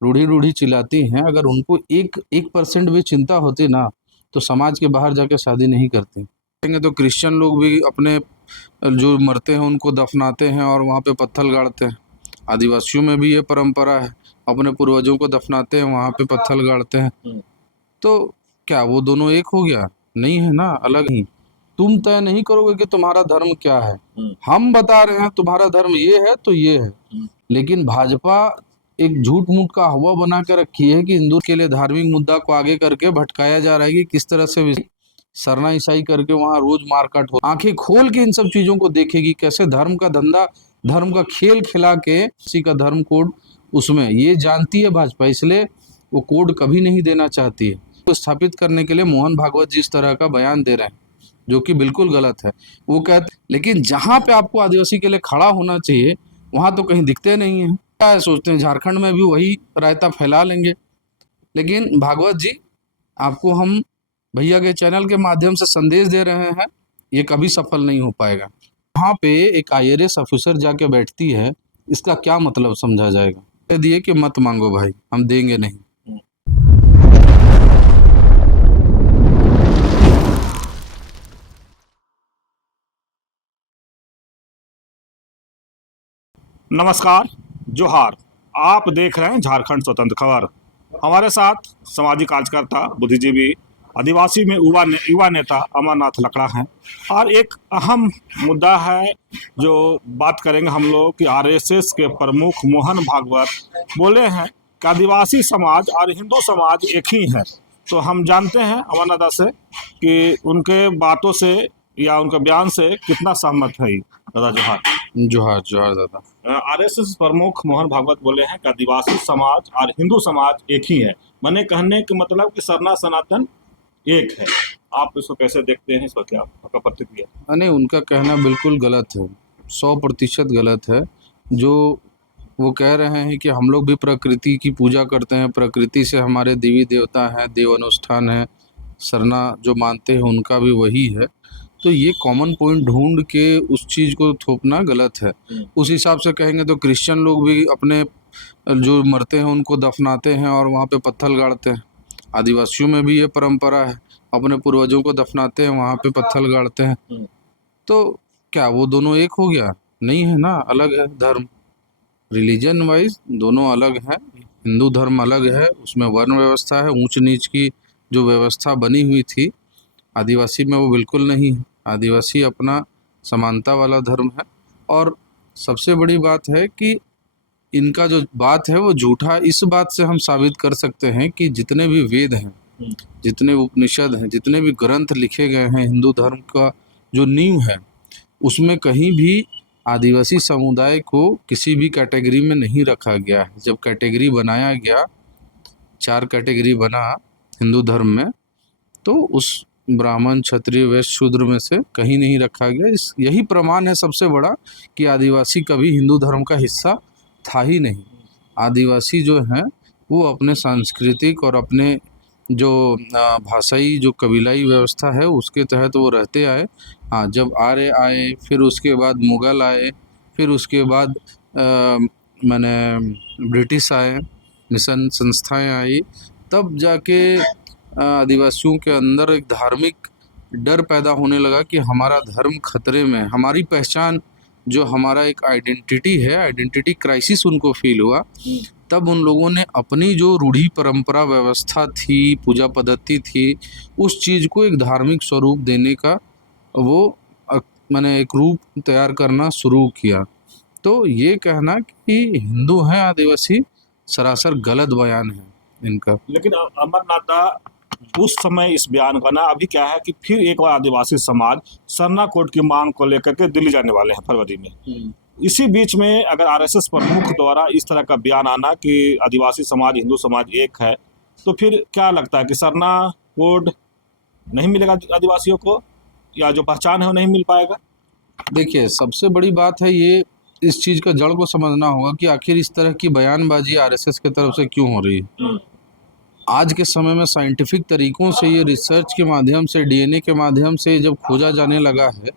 रूढ़ी रूढ़ी चिल्लाती हैं, अगर उनको 1% भी चिंता होती ना तो समाज के बाहर जाके शादी नहीं करती। देखेंगे तो क्रिश्चियन लोग भी अपने जो मरते हैं उनको दफनाते हैं और वहाँ पे पत्थर गाड़ते हैं। आदिवासियों में भी ये परंपरा है, अपने पूर्वजों को दफनाते हैं, वहाँ पे पत्थर गाड़ते हैं। तो क्या वो दोनों एक हो गया? नहीं है ना, अलग ही। तुम तय नहीं करोगे कि तुम्हारा धर्म क्या है, हम बता रहे हैं तुम्हारा धर्म ये है तो ये है। लेकिन भाजपा एक झूठ मूठ का हवा बना के रखी है कि हिंदू के लिए धार्मिक मुद्दा को आगे करके भटकाया जा रहा है कि किस तरह से सरना ईसाई करके वहां रोज मारकाट हो। आंखें खोल के इन सब चीजों को देखेगी, कैसे धर्म का धंधा, धर्म का खेल खिला के किसी का धर्म कोड उसमें ये जानती है भाजपा, इसलिए वो कोड कभी नहीं देना चाहती है। तो स्थापित करने के लिए मोहन भागवत जिस तरह का बयान दे रहे हैं जो कि बिल्कुल गलत है, वो कहते, लेकिन जहां पे आपको आदिवासी के लिए खड़ा होना चाहिए वहां तो कहीं दिखते नहीं है। क्या सोचते हैं झारखंड में भी वही रायता फैला लेंगे। लेकिन भागवत जी, आपको हम भैया के चैनल के माध्यम से संदेश दे रहे हैं, ये कभी सफल नहीं हो पाएगा। वहाँ पे एक IRS ऑफिसर जाके बैठती है, इसका क्या मतलब समझा जाएगा? दिए कि मत मांगो भाई, हम देंगे नहीं। नमस्कार, जोहार। आप देख रहे हैं झारखंड स्वतंत्र खबर। हमारे साथ सामाजिक कार्यकर्ता, बुद्धिजीवी, आदिवासी में युवा नेता अमरनाथ लकड़ा हैं और एक अहम मुद्दा है जो बात करेंगे हम लोग कि RSS के प्रमुख मोहन भागवत बोले हैं कि आदिवासी समाज और हिंदू समाज एक ही है। तो हम जानते हैं अमरनाथ से कि उनके बातों से या उनके बयान से कितना सहमत है। दादा जोहार। जोहार जोहार दादा। RSS प्रमुख मोहन भागवत बोले हैं कि आदिवासी समाज और हिंदू समाज एक ही है। मैंने कहने के मतलब कि सरना सनातन एक है। आप इसको कैसे देखते हैं, इस पर क्या आपका प्रतिक्रिया? नहीं, उनका कहना बिल्कुल गलत है, 100% गलत है। जो वो कह रहे हैं कि हम लोग भी प्रकृति की पूजा करते हैं, प्रकृति से हमारे देवी देवता हैं, देव अनुष्ठान है, सरना जो मानते हैं उनका भी वही है। तो ये कॉमन पॉइंट ढूंढ के उस चीज़ को थोपना गलत है। उस हिसाब से कहेंगे तो क्रिश्चियन लोग भी अपने जो मरते हैं उनको दफनाते हैं और वहाँ पे पत्थर गाड़ते हैं। आदिवासियों में भी ये परंपरा है, अपने पूर्वजों को दफनाते हैं, वहाँ पे पत्थर गाड़ते हैं। तो क्या वो दोनों एक हो गया? नहीं है ना, अलग है धर्म। रिलीजन वाइज दोनों अलग हैं। हिंदू धर्म अलग है, उसमें वर्ण व्यवस्था है, ऊंच नीच की जो व्यवस्था बनी हुई थी, आदिवासी में वो बिल्कुल नहीं है। आदिवासी अपना समानता वाला धर्म है। और सबसे बड़ी बात है कि इनका जो बात है वो झूठा इस बात से हम साबित कर सकते हैं कि जितने भी वेद हैं, जितने उपनिषद हैं, जितने भी ग्रंथ लिखे गए हैं हिंदू धर्म का जो नींव है, उसमें कहीं भी आदिवासी समुदाय को किसी भी कैटेगरी में नहीं रखा गया है। जब कैटेगरी बनाया गया, 4 कैटेगरी बना हिंदू धर्म में, तो उस ब्राह्मण, क्षत्रिय, वैश्य, शूद्र में से कहीं नहीं रखा गया। यही प्रमाण है सबसे बड़ा कि आदिवासी कभी हिंदू धर्म का हिस्सा था ही नहीं। आदिवासी जो हैं वो अपने सांस्कृतिक और अपने जो भाषाई जो कबीलाई व्यवस्था है उसके तहत वो रहते आए। हाँ, जब आर्य आए, फिर उसके बाद मुग़ल आए, फिर उसके बाद माने ब्रिटिश आए, मिशन संस्थाएं आई, तब जाके आदिवासियों के अंदर एक धार्मिक डर पैदा होने लगा कि हमारा धर्म खतरे में है, हमारी पहचान जो हमारा एक आइडेंटिटी है, आइडेंटिटी क्राइसिस उनको फील हुआ। तब उन लोगों ने अपनी जो रूढ़ी परंपरा व्यवस्था थी, पूजा पद्धति थी, उस चीज़ को एक धार्मिक स्वरूप देने का वो मैंने एक रूप तैयार करना शुरू किया। तो ये कहना कि हिंदू हैं आदिवासी, सरासर गलत बयान है इनका। लेकिन अमरनाथ उस समय इस बयान का ना, अभी क्या है कि फिर एक बार आदिवासी समाज सरना कोड की मांग को लेकर के दिल्ली जाने वाले हैं फरवरी में। इसी बीच में अगर RSS प्रमुख द्वारा इस तरह का बयान आना कि आदिवासी समाज हिंदू समाज एक है, तो फिर क्या लगता है कि सरना कोड नहीं मिलेगा आदिवासियों को, या जो पहचान है वो नहीं मिल पाएगा? देखिए, सबसे बड़ी बात है ये, इस चीज़ का जड़ को समझना होगा कि आखिर इस तरह की बयानबाजी RSS की तरफ से क्यों हो रही है। आज के समय में साइंटिफिक तरीकों से ये रिसर्च के माध्यम से, DNA के माध्यम से जब खोजा जाने लगा है,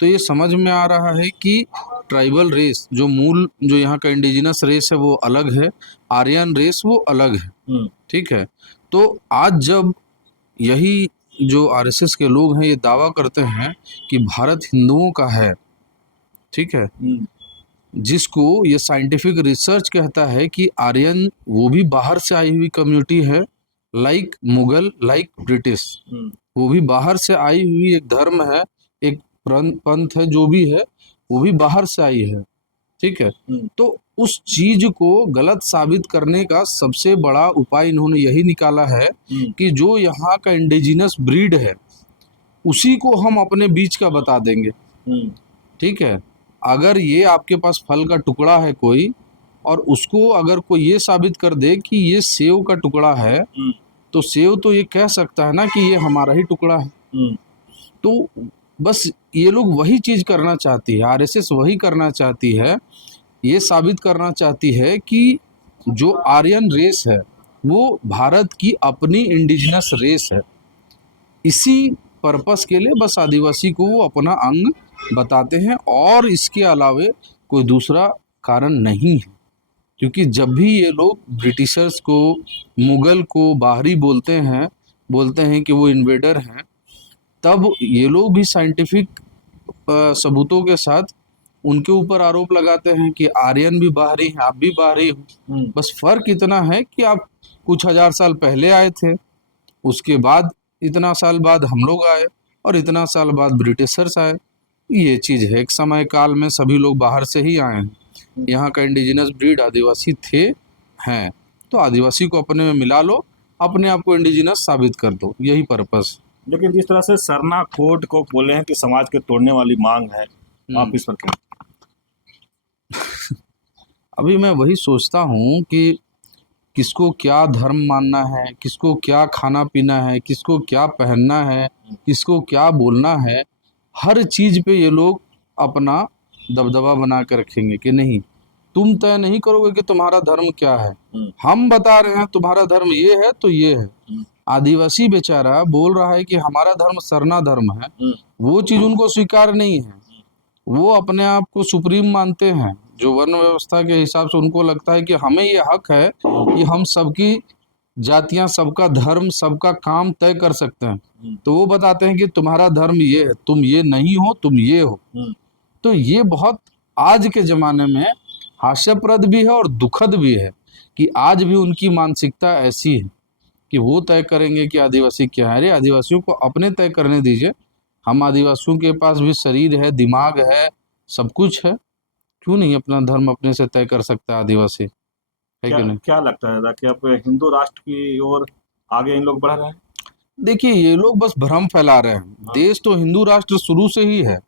तो ये समझ में आ रहा है कि ट्राइबल रेस, जो मूल जो यहाँ का इंडिजिनस रेस है वो अलग है, आर्यन रेस वो अलग है। ठीक है। तो आज जब यही जो आरएसएस के लोग हैं ये दावा करते हैं कि भारत हिंदुओं का है, ठीक है, जिसको ये साइंटिफिक रिसर्च कहता है कि आर्यन वो भी बाहर से आई हुई कम्युनिटी है, लाइक मुगल, लाइक ब्रिटिश, वो भी बाहर से आई हुई एक धर्म है, एक पंथ है, जो भी है वो भी बाहर से आई है। ठीक है। तो उस चीज को गलत साबित करने का सबसे बड़ा उपाय इन्होंने यही निकाला है कि जो यहाँ का इंडिजिनस ब्रीड है उसी को हम अपने बीच का बता देंगे। ठीक है। अगर ये आपके पास फल का टुकड़ा है कोई, और उसको अगर कोई ये साबित कर दे कि ये सेव का टुकड़ा है, तो सेव तो ये कह सकता है ना कि ये हमारा ही टुकड़ा है। तो बस ये लोग वही चीज करना चाहती है, आरएसएस वही करना चाहती है, ये साबित करना चाहती है कि जो आर्यन रेस है वो भारत की अपनी इंडिजिनस रेस है। इसी पर्पस के लिए बस आदिवासी को वो अपना अंग बताते हैं, और इसके अलावे कोई दूसरा कारण नहीं है। क्योंकि जब भी ये लोग ब्रिटिशर्स को, मुगल को बाहरी बोलते हैं कि वो इन्वेडर हैं, तब ये लोग भी साइंटिफिक सबूतों के साथ उनके ऊपर आरोप लगाते हैं कि आर्यन भी बाहरी हैं, आप भी बाहरी हो। बस फर्क इतना है कि आप कुछ हजार साल पहले आए थे, उसके बाद इतना साल बाद हम लोग आए, और इतना साल बाद ब्रिटिशर्स आए। ये चीज है, एक समय काल में सभी लोग बाहर से ही आए हैं। यहाँ का इंडिजिनस ब्रीड आदिवासी थे, हैं, तो आदिवासी को अपने में मिला लो, अपने आप को इंडिजिनस साबित कर दो, यही पर्पस। लेकिन जिस तरह से सरना कोड को बोले हैं कि समाज के तोड़ने वाली मांग है, आप इस पर क्या? अभी मैं वही सोचता हूँ कि किसको क्या धर्म मानना है, किसको क्या खाना पीना है, किसको क्या पहनना है, किसको क्या बोलना है, हर चीज पे ये लोग अपना दबदबा बना कर रखेंगे कि नहीं, तुम तय नहीं करोगे कि तुम्हारा धर्म क्या है, हम बता रहे हैं तुम्हारा धर्म ये है तो ये है। आदिवासी बेचारा बोल रहा है कि हमारा धर्म सरना धर्म है, वो चीज उनको स्वीकार नहीं है। वो अपने आप को सुप्रीम मानते हैं, जो वर्ण व्यवस्था के हिसाब से उनको लगता है कि हमें ये हक है कि हम सबकी जातियां, सबका धर्म, सबका काम तय कर सकते हैं। तो वो बताते हैं कि तुम्हारा धर्म ये है, तुम ये नहीं हो, तुम ये हो। तो ये बहुत आज के जमाने में हास्यप्रद भी है और दुखद भी है कि आज भी उनकी मानसिकता ऐसी है कि वो तय करेंगे कि आदिवासी क्या है। अरे आदिवासियों को अपने तय करने दीजिए, हम आदिवासियों के पास भी शरीर है, दिमाग है, सब कुछ है, क्यों नहीं अपना धर्म अपने से तय कर सकता है आदिवासी, है कि नहीं? क्या लगता है कि अब हिंदू राष्ट्र की ओर आगे इन लोग बढ़ रहे हैं? देखिए, ये लोग बस भ्रम फैला रहे हैं। देश तो हिंदू राष्ट्र शुरू से ही है।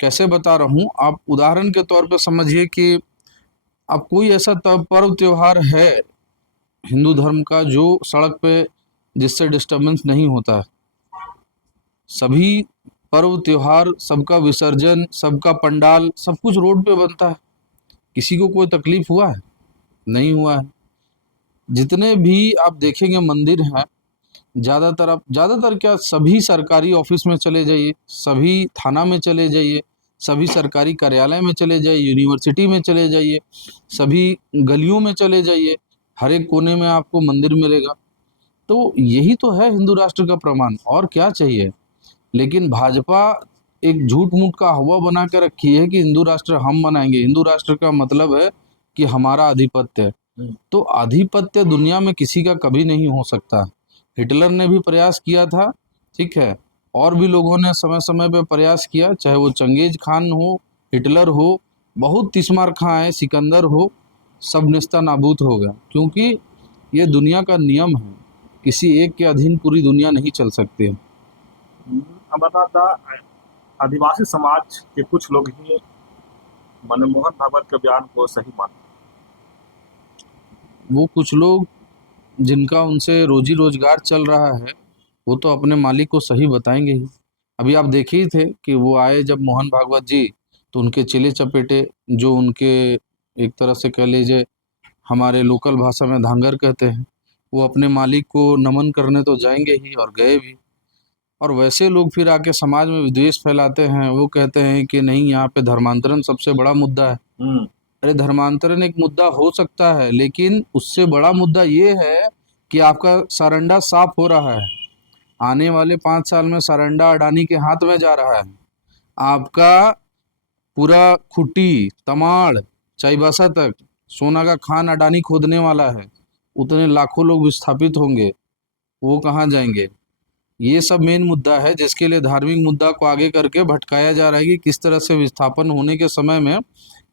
कैसे बता रहा हूँ, आप उदाहरण के तौर पर समझिए कि अब कोई ऐसा पर्व त्योहार है हिंदू धर्म का जो सड़क पे जिससे डिस्टरबेंस नहीं होता है। सभी पर्व त्योहार, सबका विसर्जन, सबका पंडाल, सब कुछ रोड पे बनता है। किसी को कोई तकलीफ हुआ है? नहीं हुआ है। जितने भी आप देखेंगे मंदिर हैं, ज़्यादातर क्या, सभी सरकारी ऑफिस में चले जाइए, सभी थाना में चले जाइए, सभी सरकारी कार्यालय में चले जाइए, यूनिवर्सिटी में चले जाइए, सभी गलियों में चले जाइए, हर एक कोने में आपको मंदिर मिलेगा। तो यही तो है हिंदू राष्ट्र का प्रमाण, और क्या चाहिए। लेकिन भाजपा एक झूठ मूठ का हवा बना के रखी है कि हिंदू राष्ट्र हम बनाएंगे। हिंदू राष्ट्र का मतलब है कि हमारा आधिपत्य है। तो आधिपत्य दुनिया में किसी का कभी नहीं हो सकता। हिटलर ने भी प्रयास किया था, ठीक है, और भी लोगों ने समय समय पे प्रयास किया, चाहे वो चंगेज खान हो, हिटलर हो, बहुत तिस्मार खां है, सिकंदर हो, सब नेस्ता नाबूद हो गया। क्योंकि ये दुनिया का नियम है, किसी एक के अधीन पूरी दुनिया नहीं चल सकती है। अमरनाथ, आदिवासी समाज के कुछ लोग ही मनमोहन भागवत के बयान को सही मानते वो कुछ लोग जिनका उनसे रोजी रोजगार चल रहा है, वो तो अपने मालिक को सही बताएंगे ही। अभी आप देखे ही थे कि वो आए जब मोहन भागवत जी, तो उनके चेले चपेटे, जो उनके एक तरह से कह लीजिए हमारे लोकल भाषा में धांगर कहते हैं, वो अपने मालिक को नमन करने तो जाएंगे ही, और गए भी। और वैसे लोग फिर आके समाज में विद्वेष फैलाते हैं। वो कहते हैं कि नहीं, यहाँ पे धर्मांतरण सबसे बड़ा मुद्दा है। अरे धर्मांतरण एक मुद्दा हो सकता है, लेकिन उससे बड़ा मुद्दा ये है कि आपका सारंडा साफ हो रहा है। आने वाले 5 साल में सारंडा अडानी के हाथ में जा रहा है। आपका पूरा खुट्टी, तमाड़, चाईबासा तक सोना का खान अडानी खोदने वाला है। उतने लाखों लोग विस्थापित होंगे, वो कहाँ जाएंगे? ये सब मेन मुद्दा है, जिसके लिए धार्मिक मुद्दा को आगे करके भटकाया जा रहा है कि किस तरह से विस्थापन होने के समय में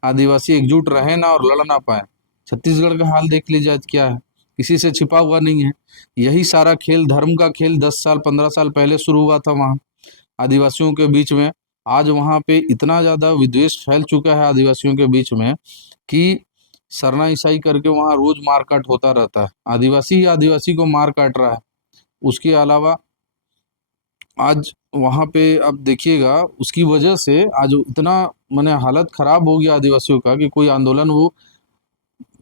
आदिवासी एकजुट रहे ना और लड़ ना पाए। छत्तीसगढ़ का हाल देख लीजिए आज क्या है, किसी से छिपा हुआ नहीं है। यही सारा खेल, धर्म का खेल 10 साल 15 साल पहले शुरू हुआ था वहाँ आदिवासियों के बीच में। आज वहाँ पे इतना ज़्यादा विद्वेष फैल चुका है आदिवासियों के बीच में कि सरना ईसाई करके वहाँ रोज मार काट होता रहता है। आदिवासी ही आदिवासी को मार काट रहा है। उसके अलावा आज वहाँ पे अब देखिएगा, उसकी वजह से आज इतना माने हालत खराब हो गया आदिवासियों का कि कोई आंदोलन वो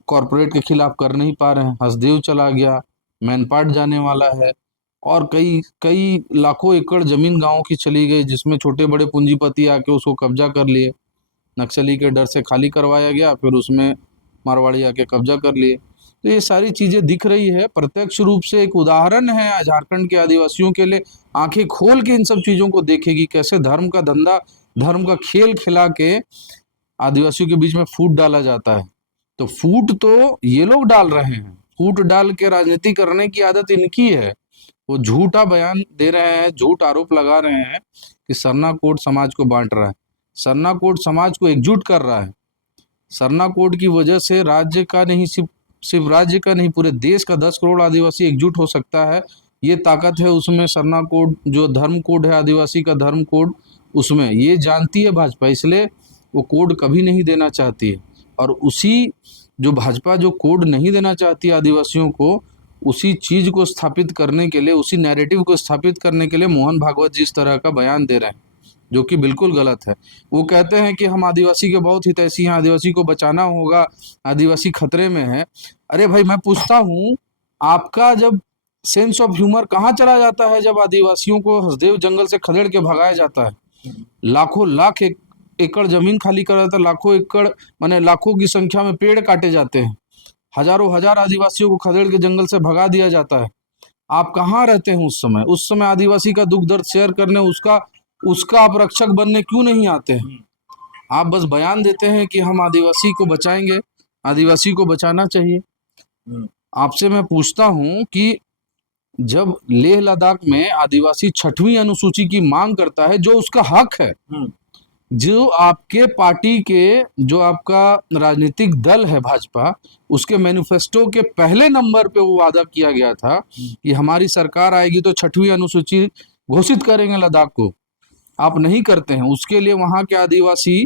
कॉरपोरेट के खिलाफ कर नहीं पा रहे हैं। हसदेव चला गया, मैनपाट जाने वाला है, और कई कई लाखों एकड़ जमीन गांवों की चली गई, जिसमें छोटे बड़े पूंजीपति आके उसको कब्जा कर लिए। नक्सली के डर से खाली करवाया गया, फिर उसमें मारवाड़ी आके कब्जा कर लिए। तो ये सारी चीज़ें दिख रही है, प्रत्यक्ष रूप से एक उदाहरण है झारखंड के आदिवासियों के लिए। आंखें खोल के इन सब चीज़ों को देखेगी, कैसे धर्म का धंधा, धर्म का खेल खिला के आदिवासियों के बीच में फूट डाला जाता है। तो फूट तो ये लोग डाल रहे हैं, फूट डाल के राजनीति करने की आदत इनकी है। वो झूठा बयान दे रहे हैं, झूठ आरोप लगा रहे हैं कि सरना कोड समाज को बांट रहा है। सरना कोड समाज को एकजुट कर रहा है। सरना कोड की वजह से राज्य का नहीं, सिर्फ राज्य का नहीं, पूरे देश का 10 करोड़ आदिवासी एकजुट हो सकता है। ये ताकत है उसमें। सरना कोड जो धर्म कोड है, आदिवासी का धर्म कोड, उसमें ये जानती है भाजपा, इसलिए वो कोड कभी नहीं देना चाहती है। और उसी जो भाजपा जो कोड नहीं देना चाहती आदिवासियों को, उसी चीज को स्थापित करने के लिए, उसी नैरेटिव को स्थापित करने के लिए मोहन भागवत जी इस तरह का बयान दे रहे हैं, जो कि बिल्कुल गलत है। वो कहते हैं कि हम आदिवासी के बहुत हितैषी हैं, आदिवासी को बचाना होगा, आदिवासी खतरे में है। अरे भाई, मैं पूछता हूँ, आपका जब सेंस ऑफ ह्यूमर कहाँ चला जाता है जब आदिवासियों को हसदेव जंगल से खदेड़ के भगाया जाता है? लाखों लाख एकड़ जमीन खाली कर जाता है, लाखों एकड़ माने लाखों की संख्या में पेड़ काटे जाते हैं, हजारों हजार आदिवासियों को खदेड़ के जंगल से भगा दिया जाता है। आप कहाँ रहते हैं उस समय? उस समय आदिवासी का दुख दर्द शेयर करने, उसका आप रक्षक बनने क्यों नहीं आते हैं? आप बस बयान देते हैं कि हम आदिवासी को बचाएंगे, आदिवासी को बचाना चाहिए। आपसे मैं पूछता हूं कि जब लेह लद्दाख में आदिवासी 6वीं अनुसूची की मांग करता है, जो उसका हक है, जो आपके पार्टी के, जो आपका राजनीतिक दल है भाजपा, उसके मैनिफेस्टो के पहले नंबर पे वो वादा किया गया था कि हमारी सरकार आएगी तो 6वीं अनुसूची घोषित करेंगे लद्दाख को। आप नहीं करते हैं। उसके लिए वहां के आदिवासी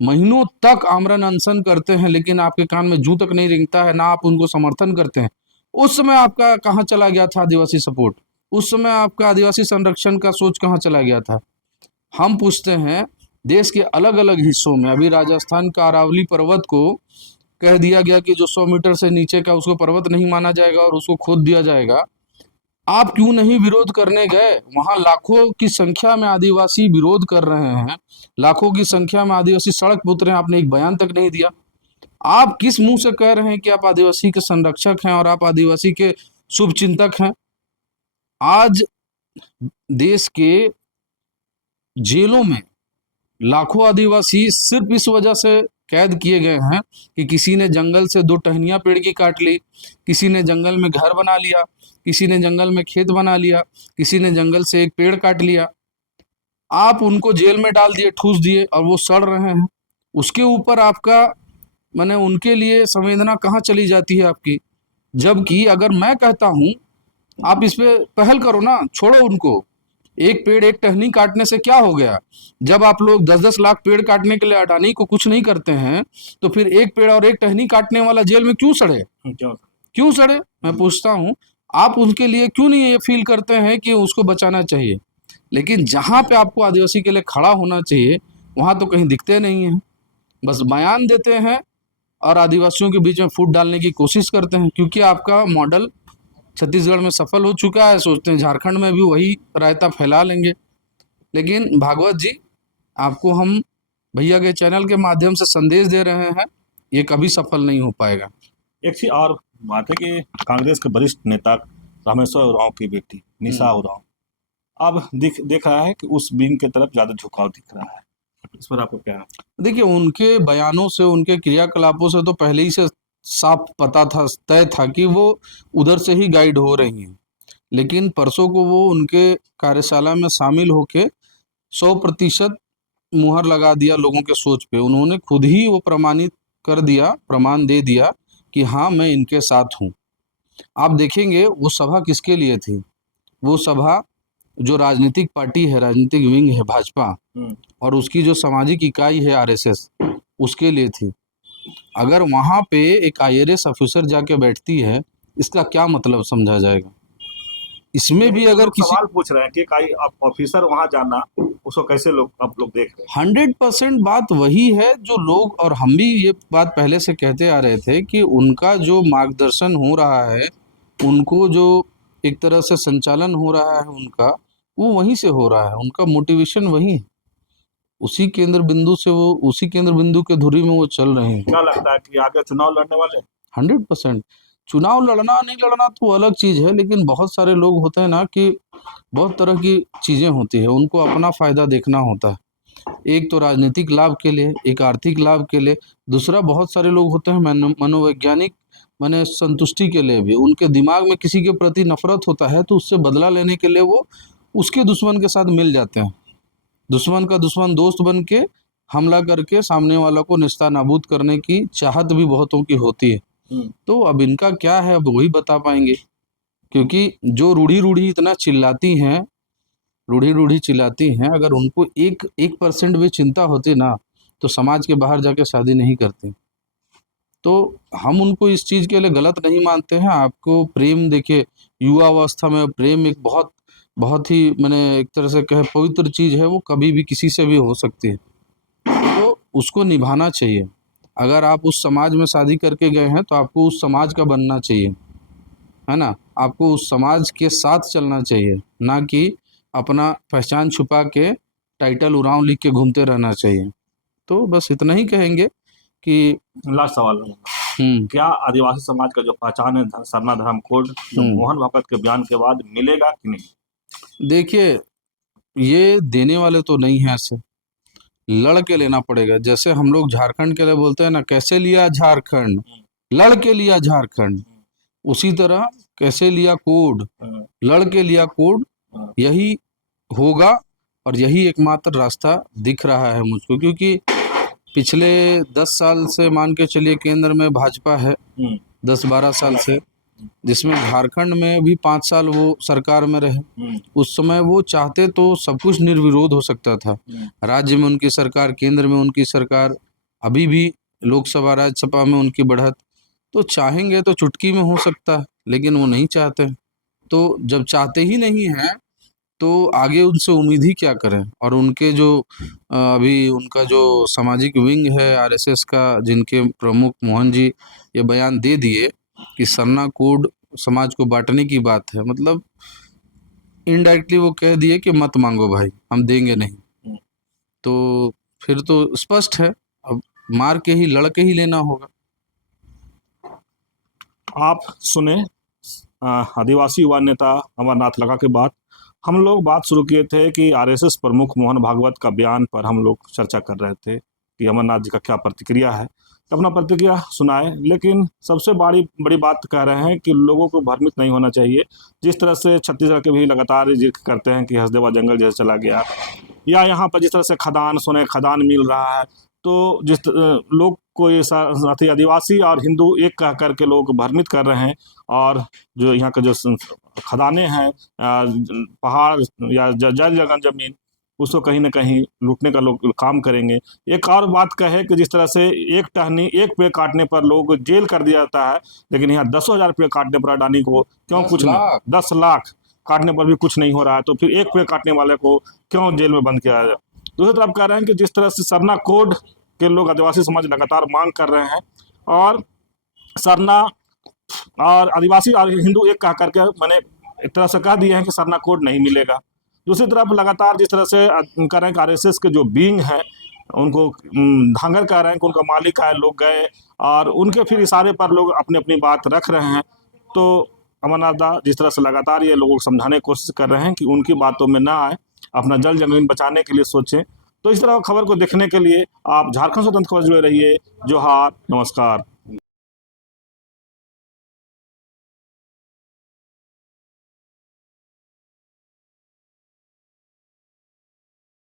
महीनों तक आमरण अनशन करते हैं, लेकिन आपके कान में जूं तक नहीं रेंगता है, ना आप उनको समर्थन करते हैं। उस समय आपका कहाँ चला गया था आदिवासी सपोर्ट? उस समय आपका आदिवासी संरक्षण का सोच कहाँ चला गया था? हम पूछते हैं, देश के अलग अलग हिस्सों में अभी राजस्थान का अरावली पर्वत को कह दिया गया कि जो 100 मीटर से नीचे का, उसको पर्वत नहीं माना जाएगा और उसको खोद दिया जाएगा। आप क्यों नहीं विरोध करने गए? वहां लाखों की संख्या में आदिवासी विरोध कर रहे हैं, लाखों की संख्या में आदिवासी सड़क पर उतरे हैं, आपने एक बयान तक नहीं दिया। आप किस मुंह से कह रहे हैं कि आप आदिवासी के संरक्षक हैं और आप आदिवासी के शुभ चिंतक हैं? आज देश के जेलों में लाखों आदिवासी सिर्फ इस वजह से कैद किए गए हैं कि किसी ने जंगल से 2 टहनियां पेड़ की काट ली, किसी ने जंगल में घर बना लिया, किसी ने जंगल में खेत बना लिया, किसी ने जंगल से एक पेड़ काट लिया। आप उनको जेल में डाल दिए, ठूस दिए, और वो सड़ रहे हैं। उसके ऊपर आपका माने उनके लिए संवेदना कहाँ चली जाती है आपकी? जबकि अगर मैं कहता हूँ आप इस पे पहल करो ना, छोड़ो उनको। एक पेड़ एक टहनी काटने से क्या हो गया? जब आप लोग 10-10 लाख पेड़ काटने के लिए अडानी को कुछ नहीं करते हैं, तो फिर एक पेड़ और एक टहनी काटने वाला जेल में क्यों सड़े? क्यों सड़े? मैं पूछता हूँ, आप उनके लिए क्यों नहीं ये फील करते हैं कि उसको बचाना चाहिए? लेकिन जहां पे आपको आदिवासी के लिए खड़ा होना चाहिए, वहां तो कहीं दिखते नहीं है। बस बयान देते हैं और आदिवासियों के बीच में फूट डालने की कोशिश करते हैं, क्योंकि आपका मॉडल छत्तीसगढ़ में सफल हो चुका है, सोचते हैं झारखंड में भी वही रायता फैला लेंगे। लेकिन भागवत जी, आपको हम भैया के चैनल के माध्यम से संदेश दे रहे हैं, ये कभी सफल नहीं हो पाएगा। एक चीज और बात है कि कांग्रेस के वरिष्ठ नेता रामेश्वर उरांव की बेटी निशा उरांव अब देख रहा है कि उस विंग की तरफ ज्यादा झुकाव दिख रहा है। इस पर आपको क्या? देखिए, उनके बयानों से, उनके क्रियाकलापों से तो पहले ही से साफ पता था, तय था कि वो उधर से ही गाइड हो रही हैं। लेकिन परसों को वो उनके कार्यशाला में शामिल होके 100% मुहर लगा दिया लोगों के सोच पे। उन्होंने खुद ही वो प्रमाणित कर दिया, प्रमाण दे दिया कि हाँ, मैं इनके साथ हूँ। आप देखेंगे वो सभा किसके लिए थी? वो सभा जो राजनीतिक पार्टी है, राजनीतिक विंग है भाजपा, और उसकी जो सामाजिक इकाई है आरएसएस, उसके लिए थी। अगर वहाँ पे एक आईआरएस ऑफिसर जाके बैठती है, इसका क्या मतलब समझा जाएगा? इसमें भी अगर किसी सवाल पूछ रहे हैं कि कोई ऑफिसर वहां जाना, उसको कैसे आप लोग देख रहे हैं? 100% बात वही है जो लोग, और हम भी ये बात पहले से कहते आ रहे थे कि उनका जो मार्गदर्शन हो रहा है, उनको जो एक तरह से संचालन हो रहा है उनका, वो वहीं से हो रहा है। उनका मोटिवेशन वही है, उसी केंद्र बिंदु से वो, उसी केंद्र बिंदु के धुरी में वो चल रहे हैं। क्या लगता है कि आगे चुनाव लड़ने वाले? 100% चुनाव लड़ना नहीं लड़ना तो अलग चीज़ है, लेकिन बहुत सारे लोग होते हैं ना कि बहुत तरह की चीज़ें होती है, उनको अपना फ़ायदा देखना होता है। एक तो राजनीतिक लाभ के लिए, एक आर्थिक लाभ के लिए, दूसरा बहुत सारे लोग होते हैं मनोवैज्ञानिक माने संतुष्टि के लिए भी। उनके दिमाग में किसी के प्रति नफरत होता है, तो उससे बदला लेने के लिए वो उसके दुश्मन के साथ मिल जाते हैं। दुश्मन का दुश्मन दोस्त बन के हमला करके सामने वाला को निस्ता नाबूद करने की चाहत भी बहुतों की होती है। तो अब इनका क्या है, अब वही बता पाएंगे, क्योंकि जो रूढ़ी इतना चिल्लाती हैं, रूढ़ी चिल्लाती हैं, अगर उनको 1% भी चिंता होती ना, तो समाज के बाहर जाके शादी नहीं करती। तो हम उनको इस चीज़ के लिए गलत नहीं मानते हैं। आपको प्रेम, देखिए युवा अवस्था में प्रेम एक बहुत बहुत ही मैंने एक तरह से कहे पवित्र चीज़ है, वो कभी भी किसी से भी हो सकती है, तो उसको निभाना चाहिए। अगर आप उस समाज में शादी करके गए हैं, तो आपको उस समाज का बनना चाहिए, है ना? आपको उस समाज के साथ चलना चाहिए, ना कि अपना पहचान छुपा के टाइटल उरांव लिख के घूमते रहना चाहिए। तो बस इतना ही कहेंगे कि लास्ट सवाल, क्या आदिवासी समाज का जो पहचान है सरना धर्म कोड, जो मोहन भागवत के बयान के बाद मिलेगा कि नहीं? देखिए, ये देने वाले तो नहीं है, ऐसे लड़ के लेना पड़ेगा। जैसे हम लोग झारखंड के लिए बोलते हैं ना, कैसे लिया झारखंड, लड़ के लिया झारखंड, उसी तरह कैसे लिया कोड, लड़ के लिया कोड। यही होगा और यही एकमात्र रास्ता दिख रहा है मुझको, क्योंकि पिछले 10 साल से मान के चलिए केंद्र में भाजपा है, 10-12 साल से, जिसमें झारखंड में भी 5 साल वो सरकार में रहे। उस समय वो चाहते तो सब कुछ निर्विरोध हो सकता था। राज्य में उनकी सरकार, केंद्र में उनकी सरकार, अभी भी लोकसभा राज्यसभा में उनकी बढ़त, तो चाहेंगे तो चुटकी में हो सकता है, लेकिन वो नहीं चाहते। तो जब चाहते ही नहीं हैं, तो आगे उनसे उम्मीद ही क्या करें। और उनके जो अभी उनका जो सामाजिक विंग है आरएसएस का, जिनके प्रमुख मोहन जी ये बयान दे दिए कि सरना कोड समाज को बांटने की बात है, मतलब इनडायरेक्टली वो कह दिए कि मत मांगो भाई, हम देंगे नहीं। तो फिर तो स्पष्ट है, अब मार के ही, लड़ के ही लेना होगा। आप सुने आदिवासी युवा नेता अमरनाथ लखा के बाद हम लोग बात शुरू किए थे कि आरएसएस प्रमुख मोहन भागवत का बयान पर हम लोग चर्चा कर रहे थे कि अमरनाथ जी का क्या प्रतिक्रिया है, अपना प्रतिक्रिया सुनाए। लेकिन सबसे बड़ी बात कह रहे हैं कि लोगों को भ्रमित नहीं होना चाहिए। जिस तरह से छत्तीसगढ़ के भी लगातार जिक्र करते हैं कि हसदेवा जंगल जैसे चला गया, या यहाँ पर जिस तरह से खदान मिल रहा है, तो जिस लोग को ये साथी आदिवासी और हिंदू एक कह करके लोग भ्रमित कर रहे हैं, और जो यहाँ का जो खदानें हैं, पहाड़ या जल जगह जमीन, उसको कहीं ना कहीं लूटने का लोग काम करेंगे। एक और बात कहे कि जिस तरह से एक पेड़ काटने पर लोग जेल कर दिया जाता है, लेकिन यहाँ 10,000 पेड़ काटने पर अडानी को क्यों कुछ नहीं, 10 लाख काटने पर भी कुछ नहीं हो रहा है, तो फिर एक पेड़ काटने वाले को क्यों जेल में बंद किया जाए? दूसरी तरफ कह रहे हैं कि जिस तरह से सरना कोड के लोग आदिवासी समाज लगातार मांग कर रहे हैं, और सरना और आदिवासी और हिंदू एक कह करके मैंने एक तरह से कह दिए हैं कि सरना कोड नहीं मिलेगा। दूसरी तरफ लगातार जिस तरह से कर रहे हैं आरएसएस के जो बींग हैं उनको धांगर कह रहे हैं कि उनका मालिक आए, लोग गए और उनके फिर इशारे पर लोग अपनी अपनी बात रख रहे हैं। तो अमरनाथ दास जिस तरह से लगातार ये लोगों को समझाने की कोशिश कर रहे हैं कि उनकी बातों में ना आए, अपना जल जमीन बचाने के लिए सोचें। तो इस तरह खबर को देखने के लिए आप झारखंड स्वतंत्र खबर जुड़े रहिए। जोहार, नमस्कार।